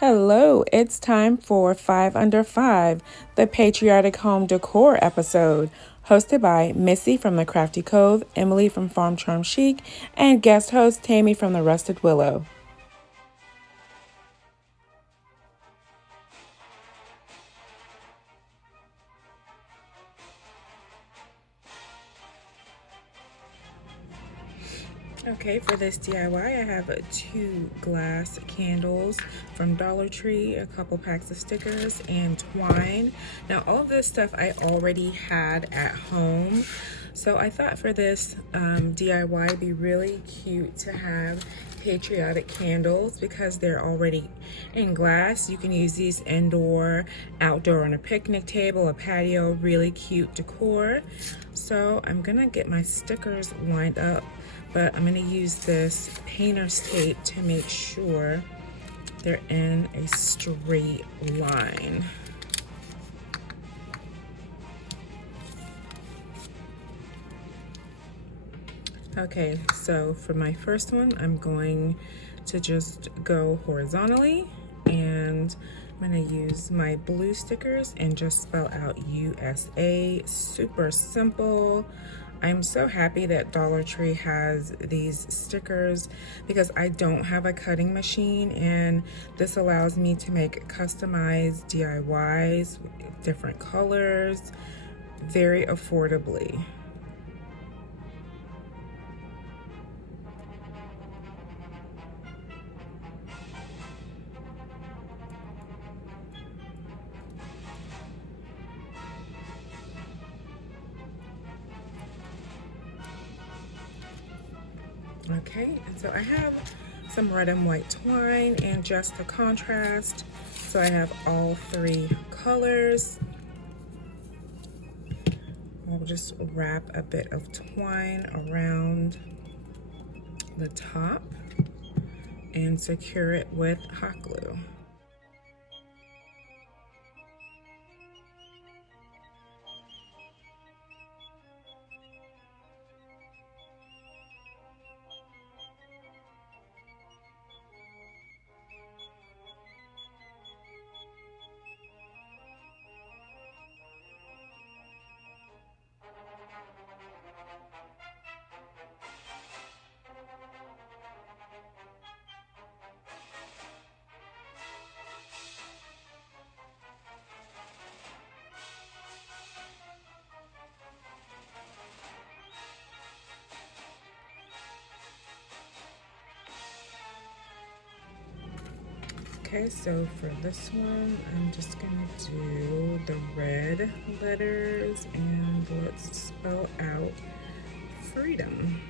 Hello, it's time for 5 Under 5, the Patriotic Home Decor episode, hosted by Missy from the Crafty Cove, Emily from Farm Charm Chic, and guest host Tammy from the Rusted Willow. Okay, for this DIY, I have 2 glass candles from Dollar Tree, a couple packs of stickers, and twine. Now, all of this stuff I already had at home, so I thought for this DIY it'd be really cute to have patriotic candles because they're already in glass. You can use these indoor, outdoor, on a picnic table, a patio, really cute decor. So I'm gonna get my stickers lined up, but I'm gonna use this painter's tape to make sure they're in a straight line. Okay, so for my first one, I'm going to just go horizontally, and I'm gonna use my blue stickers and just spell out USA. Super simple. I'm so happy that Dollar Tree has these stickers because I don't have a cutting machine, and this allows me to make customized DIYs, different colors, very affordably. Okay, and so I have some red and white twine and just the contrast. So I have all 3 colors. I'll just wrap a bit of twine around the top and secure it with hot glue. Okay, so for this one, I'm just gonna do the red letters and let's spell out freedom.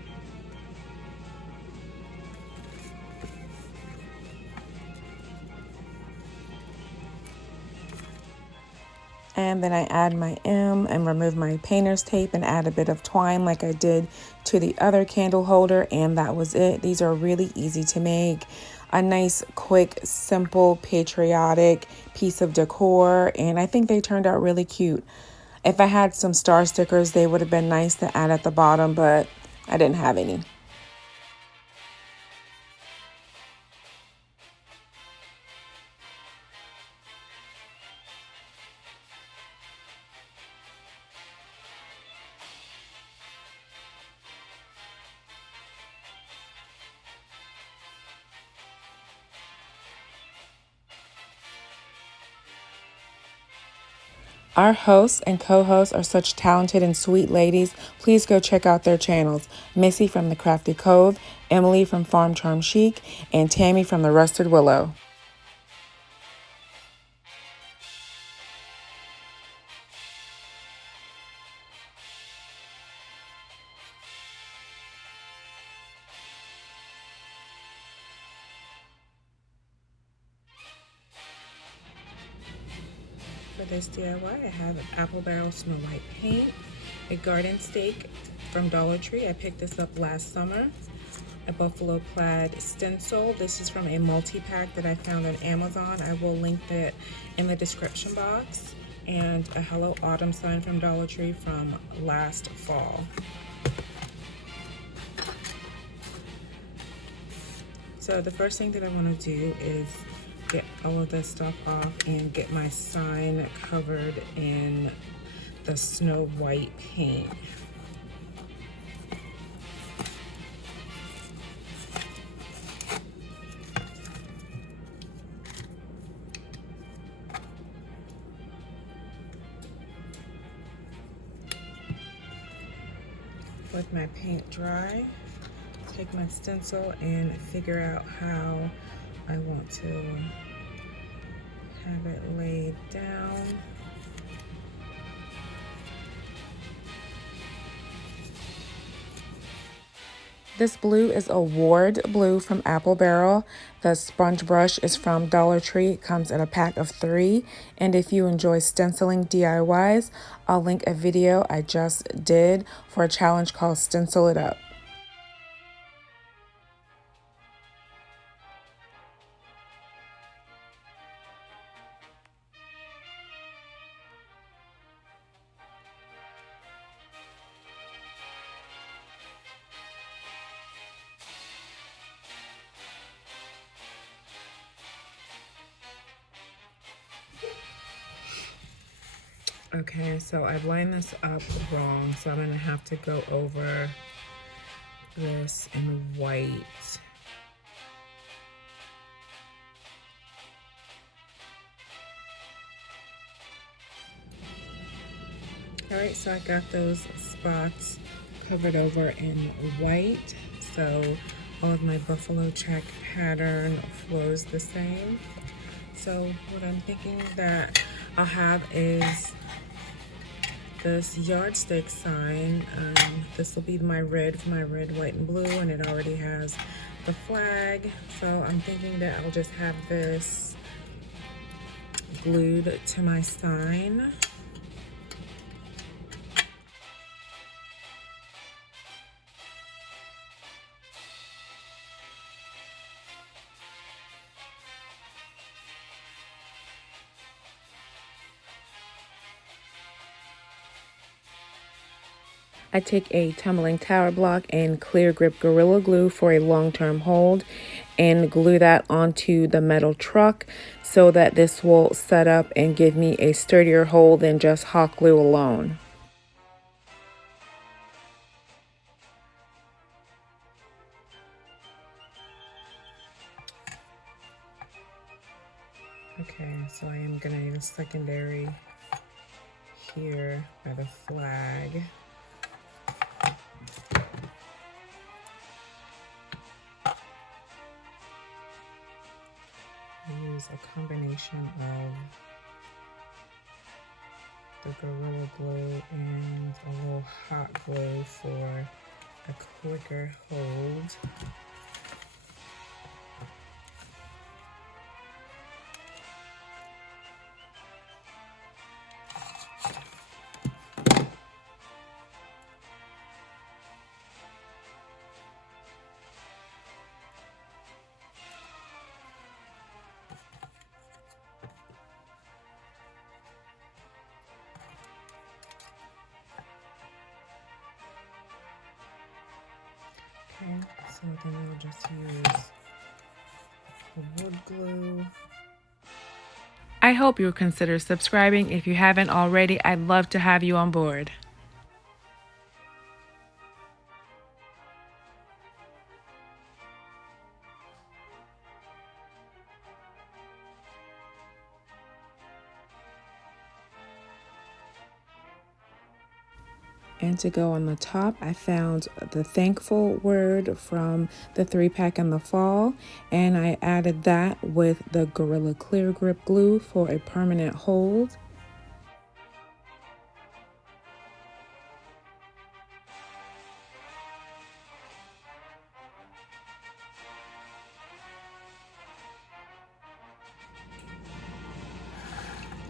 And then I add my M and remove my painter's tape and add a bit of twine like I did to the other candle holder, and that was it. These are really easy to make. A nice, quick, simple, patriotic piece of decor, and I think they turned out really cute. If I had some star stickers, they would have been nice to add at the bottom, but I didn't have any. Our hosts and co-hosts are such talented and sweet ladies. Please go check out their channels. Missy from the Crafty Cove, Emily from Farm Charm Chic, and Tammy from the Rusted Willow. For this DIY, I have an apple barrel Snow White paint, a garden stake from Dollar Tree. I picked this up last summer. A buffalo plaid stencil. This is from a multi-pack that I found on Amazon. I will link that in the description box. And a Hello Autumn sign from Dollar Tree from last fall. So the first thing that I want to do is get all of this stuff off and get my sign covered in the snow white paint. Let my paint dry, take my stencil and figure out how I want to have it laid down. This blue is a Ward blue from Apple Barrel. The sponge brush is from Dollar Tree. It comes in a pack of 3. And if you enjoy stenciling DIYs, I'll link a video I just did for a challenge called Stencil It Up. Okay, so I've lined this up wrong, so I'm gonna have to go over this in white. All right, so I got those spots covered over in white, so all of my buffalo check pattern flows the same. So what I'm thinking that I'll have is this yardstick sign. This will be my red for my red, white, and blue, and it already has the flag. So I'm thinking that I'll just have this glued to my sign. I take a tumbling tower block and clear grip Gorilla Glue for a long-term hold and glue that onto the metal truck so that this will set up and give me a sturdier hold than just hot glue alone. Okay, so I am gonna need a secondary here by the flag. Use a combination of the Gorilla Glue and a little hot glue for a quicker hold. Okay, so then we'll just use the wood glue. I hope you'll consider subscribing. If you haven't already, I'd love to have you on board. And to go on the top, I found the thankful word from the 3-pack in the fall, and I added that with the Gorilla Clear Grip glue for a permanent hold.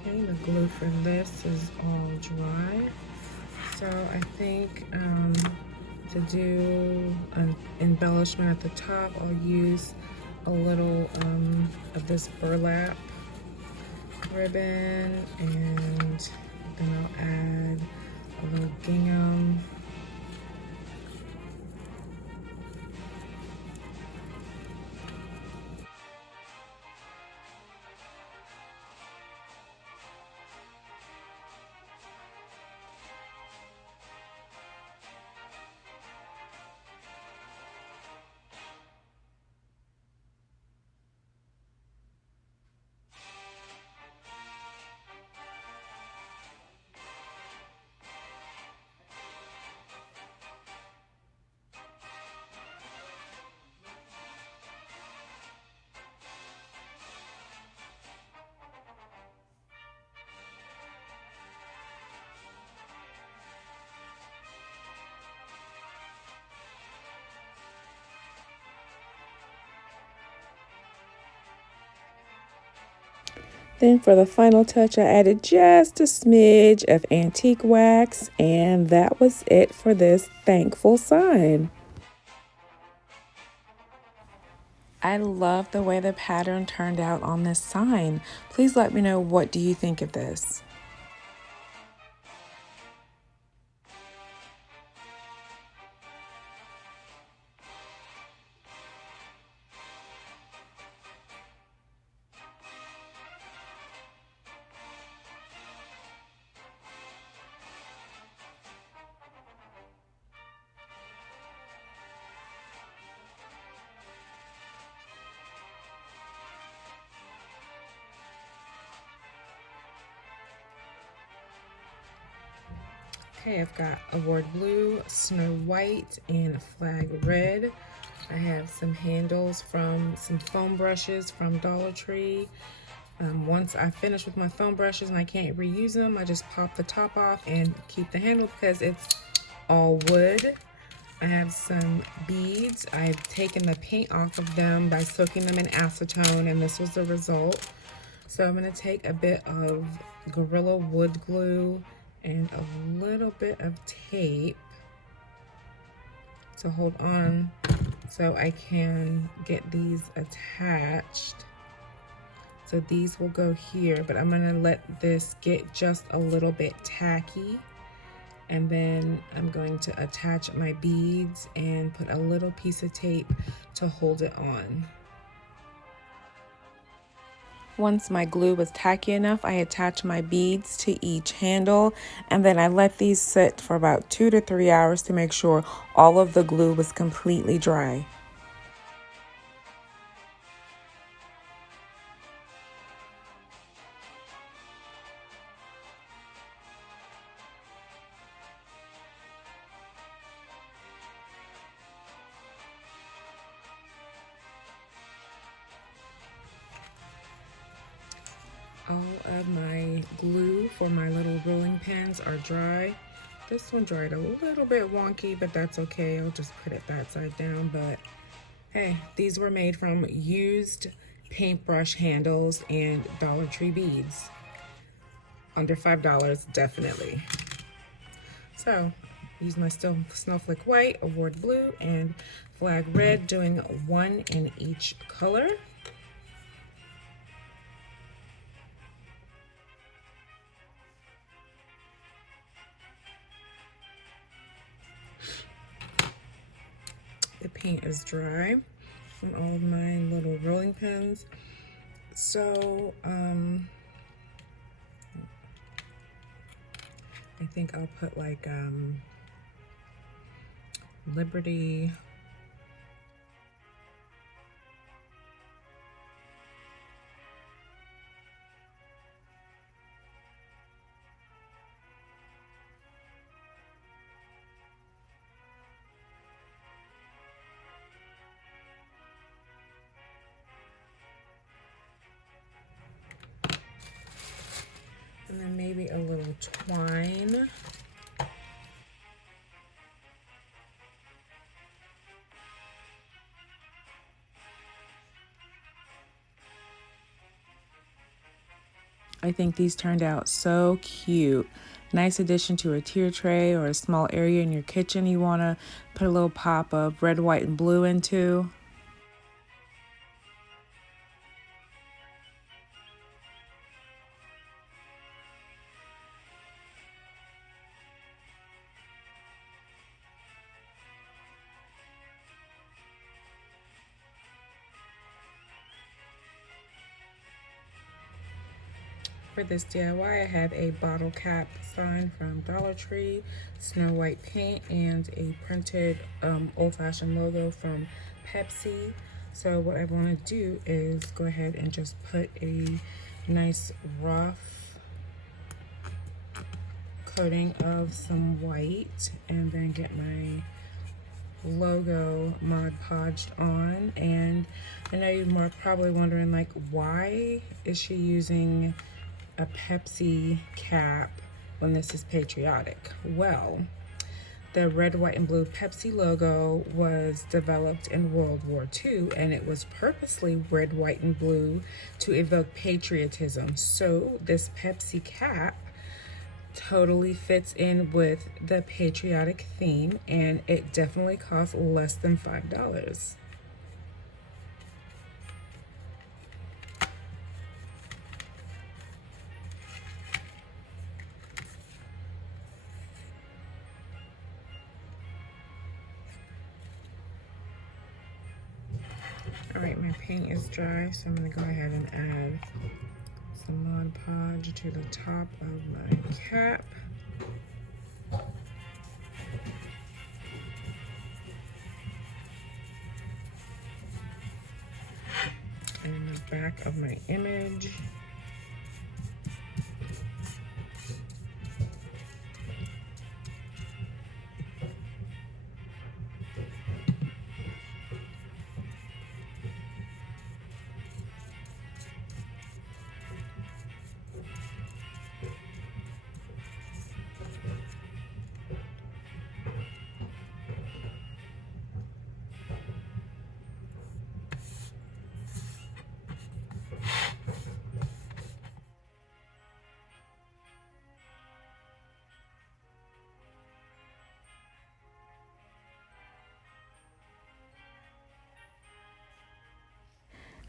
Okay, the glue for this is all dry. So I think to do an embellishment at the top, I'll use a little of this burlap ribbon, and then I'll add a little gingham. Then for the final touch, I added just a smidge of antique wax, and that was it for this thankful sign. I love the way the pattern turned out on this sign. Please let me know, what do you think of this? Okay, I've got award blue, snow white, and flag red. I have some handles from some foam brushes from Dollar Tree. Once I finish with my foam brushes and I can't reuse them, I just pop the top off and keep the handle because it's all wood. I have some beads. I've taken the paint off of them by soaking them in acetone, and this was the result. So I'm going to take a bit of Gorilla Wood Glue and a little bit of tape to hold on so I can get these attached. So these will go here, but I'm gonna let this get just a little bit tacky, and then I'm going to attach my beads and put a little piece of tape to hold it on. Once my glue was tacky enough, I attached my beads to each handle, and then I let these sit for about 2 to 3 hours to make sure all of the glue was completely dry. All of my glue for my little rolling pins are dry. This one dried a little bit wonky, but that's okay. I'll just put it back side down. But hey, these were made from used paintbrush handles and Dollar Tree beads. Under $5, definitely. So, use my snowflake white, award blue, and flag red, doing one in each color. The paint is dry on all of my little rolling pins. So, I think I'll put like Liberty. And then maybe a little twine. I think these turned out so cute. Nice addition to a tier tray or a small area in your kitchen you want to put a little pop of red, white, and blue into. For this DIY, I have a bottle cap sign from Dollar Tree, snow white paint, and a printed old-fashioned logo from Pepsi. So what I want to do is go ahead and just put a nice rough coating of some white, and then get my logo Mod Podged on. And I know you're probably wondering, like, why is she using a Pepsi cap when this is Patriotic? Well, The red, white, and blue Pepsi logo was developed in World War II, and it was purposely red, white, and blue to evoke patriotism. So this Pepsi cap totally fits in with the patriotic theme, and it definitely costs less than $5. All right, my paint is dry, so I'm gonna go ahead and add some Mod Podge to the top of my cap. And the back of my image.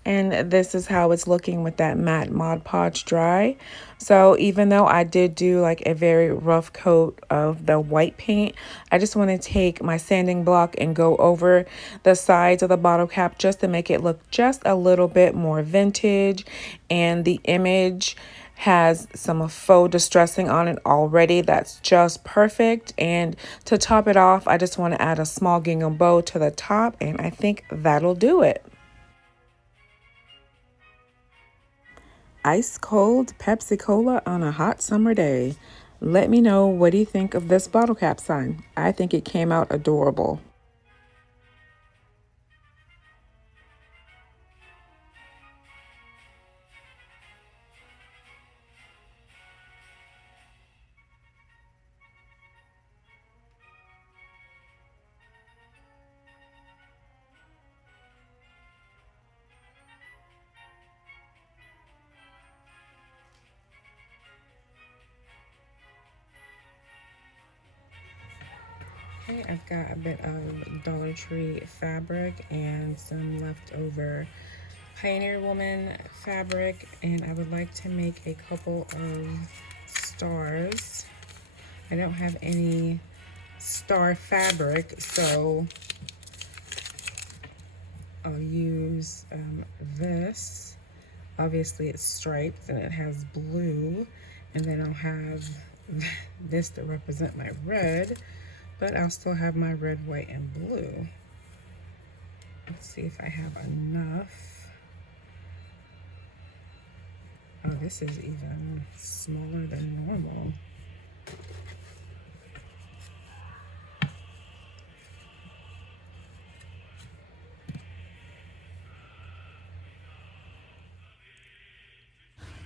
And this is how it's looking with that matte Mod Podge dry. So even though I did do like a very rough coat of the white paint, I just want to take my sanding block and go over the sides of the bottle cap just to make it look just a little bit more vintage. And the image has some faux distressing on it already. That's just perfect. And to top it off, I just want to add a small gingham bow to the top, and I think that'll do it. Ice cold Pepsi Cola on a hot summer day. Let me know, what do you think of this bottle cap sign? I think it came out adorable. Okay, I've got a bit of Dollar Tree fabric and some leftover Pioneer Woman fabric, and I would like to make a couple of stars. I don't have any star fabric, so I'll use this. Obviously it's striped and it has blue, and then I'll have this to represent my red, but I'll still have my red, white, and blue. Let's see if I have enough. Oh, this is even smaller than normal.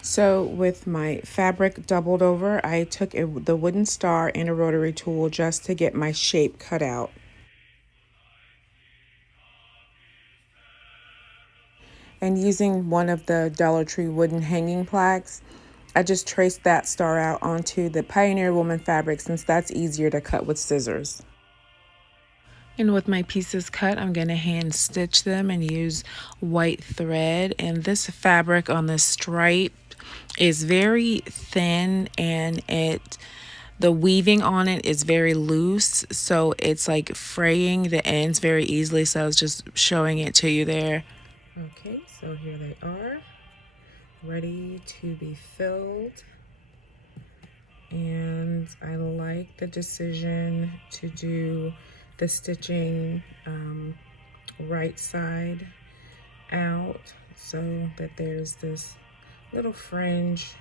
So with my fabric doubled over, I took the wooden star and a rotary tool just to get my shape cut out. And using one of the Dollar Tree wooden hanging plaques, I just traced that star out onto the Pioneer Woman fabric, since that's easier to cut with scissors. And with my pieces cut, I'm going to hand stitch them and use white thread. And this fabric on this stripe is very thin, and the weaving on it is very loose, so it's like fraying the ends very easily. So I was just showing it to you there. Okay, so here they are, ready to be filled. And I like the decision to do the stitching right side out, so that there's this little fringe.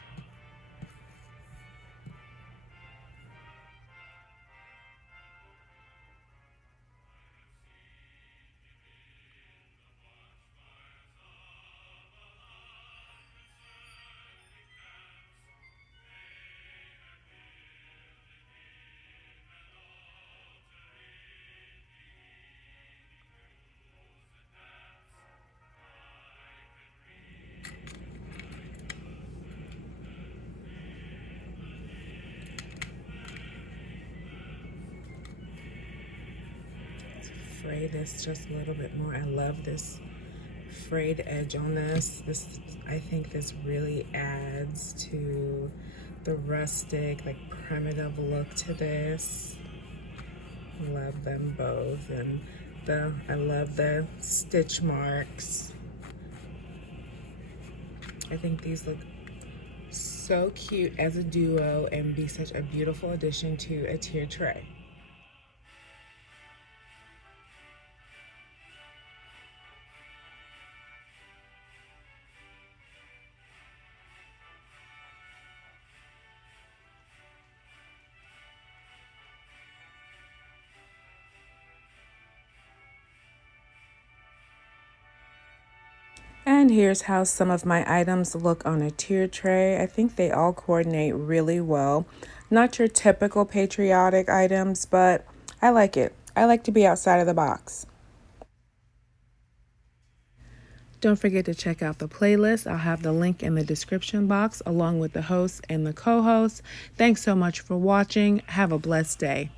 fray this just a little bit more. I love this frayed edge on this. I think this really adds to the rustic, like primitive look to this. Love them both. And I love the stitch marks. I think these look so cute as a duo and be such a beautiful addition to a tier tray. And here's how some of my items look on a tier tray. I think they all coordinate really well. Not your typical patriotic items, but I like it. I like to be outside of the box. Don't forget to check out the playlist. I'll have the link in the description box along with the hosts and the co-hosts. Thanks so much for watching. Have a blessed day.